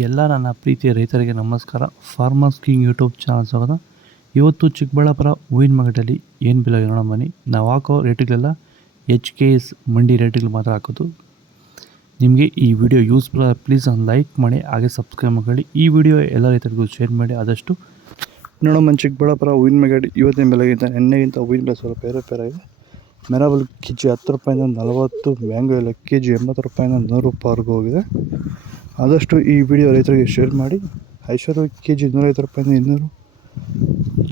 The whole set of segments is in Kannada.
ಎಲ್ಲ ನನ್ನ ಪ್ರೀತಿಯ ರೈತರಿಗೆ ನಮಸ್ಕಾರ. ಫಾರ್ಮರ್ಸ್ ಕಿಂಗ್ ಯೂಟ್ಯೂಬ್ ಚಾನಲ್ ಸ್ವಾಗತ. ಇವತ್ತು ಚಿಕ್ಕಬಳ್ಳಾಪುರ ಹೂವಿನ ಮಾರ್ಕೆಟಲ್ಲಿ ಏನು ಬೆಲೆ ನೋಡೋಣ ಬನ್ನಿ. ನಾವು ಹಾಕೋ ರೇಟ್ಗಳೆಲ್ಲ HKS ಮಂಡಿ ರೇಟ್ಗಳು ಮಾತ್ರ ಹಾಕೋದು. ನಿಮಗೆ ಈ ವಿಡಿಯೋ ಯೂಸ್ಫುಲ್ ಪ್ಲೀಸ್ ಒಂದು ಲೈಕ್ ಮಾಡಿ, ಹಾಗೆ ಸಬ್ಸ್ಕ್ರೈಬ್ ಮಾಡಿ. ಈ ವಿಡಿಯೋ ಎಲ್ಲ ರೈತರಿಗೂ ಶೇರ್ ಮಾಡಿ ಆದಷ್ಟು. ನೋಡೋಣ ಚಿಕ್ಕಬಳ್ಳಾಪುರ ಹೂವಿನ ಮಾರ್ಕೆಟ್ ಇವತ್ತಿನ ಬೆಲೆಗಿಂತ ನಿನ್ನೆಗಿಂತ ಹೂವಿನ ಬೆಲೆ ಸ್ವಲ್ಪ ಬೇರೆ ಇದೆ. ಮೆರಾಬಲ್ ಕೆ ಜಿ 10 ರೂಪಾಯಿಂದ 40, ಮ್ಯಾಂಗೋ ಎಲ್ಲ ಕೆ ಜಿ 80 ರೂಪಾಯಿಂದ 100 ರೂಪಾಯಿವರೆಗೂ ಹೋಗಿದೆ. ಆದಷ್ಟು ಈ ವಿಡಿಯೋ ರೈತರಿಗೆ ಶೇರ್ ಮಾಡಿ. ಐಶ್ವರ್ಯ ಕೆ ಜಿ 150 ರೂಪಾಯಿಂದ 200,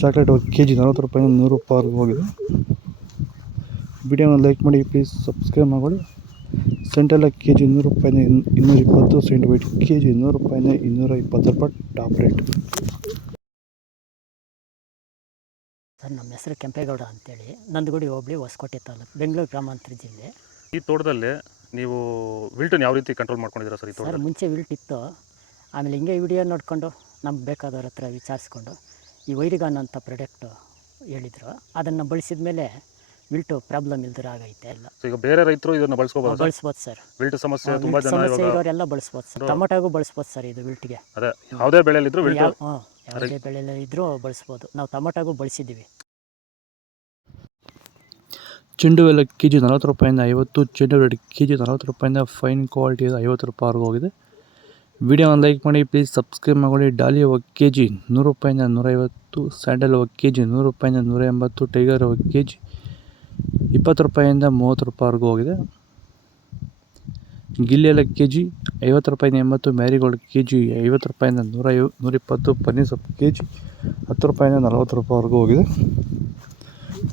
ಚಾಕ್ಲೇಟ್ ಕೆ ಜಿ 40 ರೂಪಾಯಿಂದ 100 ರೂಪಾಯಿವರೆಗೂ ಹೋಗಿದೆ. ವಿಡಿಯೋನ ಲೈಕ್ ಮಾಡಿ, ಪ್ಲೀಸ್ ಸಬ್ಸ್ಕ್ರೈಬ್ ಮಾಡಿ. ಸೆಂಟೆಲ್ಲ ಕೆ ಜಿ 100 ರೂಪಾಯಿಂದ 220, ಸೆಂಟ್ ವೈಟ್ ಕೆ ಜಿ 100 ರೂಪಾಯಿಂದ 220 ರೂಪಾಯಿ ಟಾಪ್ ರೇಟ್. ಸರ್, ನಮ್ಮ ಹೆಸರು ಕೆಂಪೇಗೌಡ ಅಂತೇಳಿ, ನಂದಗುಡಿ ಹೋಬಳಿ, ಹೊಸಕೋಟೆ ತಾಲೂಕು, ಬೆಂಗಳೂರು ಗ್ರಾಮಾಂತರ ಜಿಲ್ಲೆ. ಈ ತೋಟದಲ್ಲಿ ನೀವು ವಿಲ್ಟನ್ನು ಯಾವ ರೀತಿ ಕಂಟ್ರೋಲ್ ಮಾಡ್ಕೊಂಡಿದ್ದೀರಾ ಸರ್? ಈ ಸರ್, ಮುಂಚೆ ವಿಲ್ಟ್ ಇತ್ತು. ಆಮೇಲೆ ಹಿಂಗೆ ವಿಡಿಯೋ ನೋಡಿಕೊಂಡು ನಮ್ಗೆ ಬೇಕಾದವ್ರ ಹತ್ರ ವಿಚಾರಿಸ್ಕೊಂಡು ಈ ವೈರಿಗಾನ್ ಅಂತ ಪ್ರಾಡಕ್ಟು ಹೇಳಿದರು. ಅದನ್ನು ಬಳಸಿದ ಮೇಲೆ ವಿಲ್ಟು ಪ್ರಾಬ್ಲಮ್ ಇಲ್ದಿರ ಆಗೈತೆ ಎಲ್ಲ. ಈಗ ಬೇರೆ ರೈತರು ಇದನ್ನು ಬಳಸ್ಬೋದು ಸರ್. ವಿಲ್ಟ್ ಸಮಸ್ಯೆ ತುಂಬ ಜನ ಇರೋರೆಲ್ಲ ಬಳಸ್ಬೋದು ಸರ್. ಟೊಮೊಟೊಗೂ ಬಳಸ್ಬೋದು ಸರ್ ಇದು ವಿಲ್ಟ್ಗೆ. ಅದೇ ಯಾವುದೇ ಬೆಳೆಯಲ್ಲಿದ್ದರೂ ವಿಲ್ಟ್, ಯಾವುದೇ ಬೆಳೆಯಲ್ಲಿ ಇದ್ದರೂ ಬಳಸ್ಬೋದು. ನಾವು ಟೊಮೊಟೊಗೂ ಬಳಸಿದ್ದೀವಿ. ಚೆಂಡು ಎಲ್ಲ ಕೆ ಜಿ 40 ರೂಪಾಯಿಂದ 50, ಚೆಂಡು ರೇಟ್ ಕೆ ಜಿ 40 ರೂಪಾಯಿಂದ ಫೈನ್ ಕ್ವಾಲಿಟಿ 50 ರೂಪಾಯಿವರೆಗೂ ಹೋಗಿದೆ. ವಿಡಿಯೋನ ಲೈಕ್ ಮಾಡಿ, ಪ್ಲೀಸ್ ಸಬ್ಸ್ಕ್ರೈಬ್ ಮಾಡಿ. ಡಾಲಿ ಕೆ ಜಿ 100 ರೂಪಾಯಿಂದ 150, ಸ್ಯಾಂಡಲ್ ಕೆ ಜಿ 100 ರೂಪಾಯಿಂದ 180, ಟೈಗರ್ ಕೆ ಜಿ 20 ರೂಪಾಯಿಂದ 30 ರೂಪಾಯಿವರೆಗೂ ಹೋಗಿದೆ. ಗಿಲ್ಲಿ ಎಲ್ಲ ಕೆ ಜಿ 50 ರೂಪಾಯಿಂದ 80, ಮ್ಯಾರಿಗೋಲ್ಡ್ ಕೆ ಜಿ 50 ರೂಪಾಯಿಂದ 120, ಪನ್ನೀರ್ ಸೊಪ್ಪು ಕೆ ಜಿ 10 ರೂಪಾಯಿಂದ 40 ರೂಪಾಯಿವರೆಗೂ ಹೋಗಿದೆ.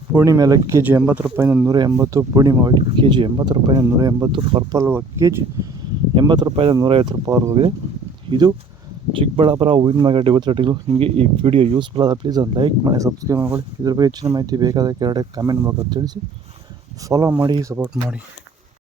ಪೂರ್ಣಿಮೆ ಎಲ್ಲ ಕೆ ಜಿ 80 ರೂಪಾಯಿಂದ 180, ಪೂರ್ಣಿಮಾ ವೈಟ್ ಕೆ ಜಿ 80 ರೂಪಾಯಿಂದ 180, ಪರ್ಪಲ್ ಕೆ ಜಿ 80 ರೂಪಾಯಿಂದ 150 ರೂಪಾಯಿವರೆಗೂ ಹೋಗಿದೆ. ಇದು ಚಿಕ್ಕಬಳ್ಳಾಪುರ ಹೂವಿನ ಮಾರ್ಕೆಟ್ ಇವತ್ತು ರೇಟ್ಗಳು. ನಿಮಗೆ ಈ ವಿಡಿಯೋ ಯೂಸ್ಫುಲ್ ಆದ ಪ್ಲೀಸ್ ಒಂದು ಲೈಕ್ ಮಾಡಿ, ಸಬ್ಸ್ಕ್ರೈಬ್ ಮಾಡಿ. ಇದ್ರ ಬಗ್ಗೆ ಹೆಚ್ಚಿನ ಮಾಹಿತಿ ಬೇಕಾದ ಕೆಳಗಡೆ ಕಾಮೆಂಟ್ ಮೂಲಕ ತಿಳಿಸಿ. ಫಾಲೋ ಮಾಡಿ, ಸಪೋರ್ಟ್ ಮಾಡಿ.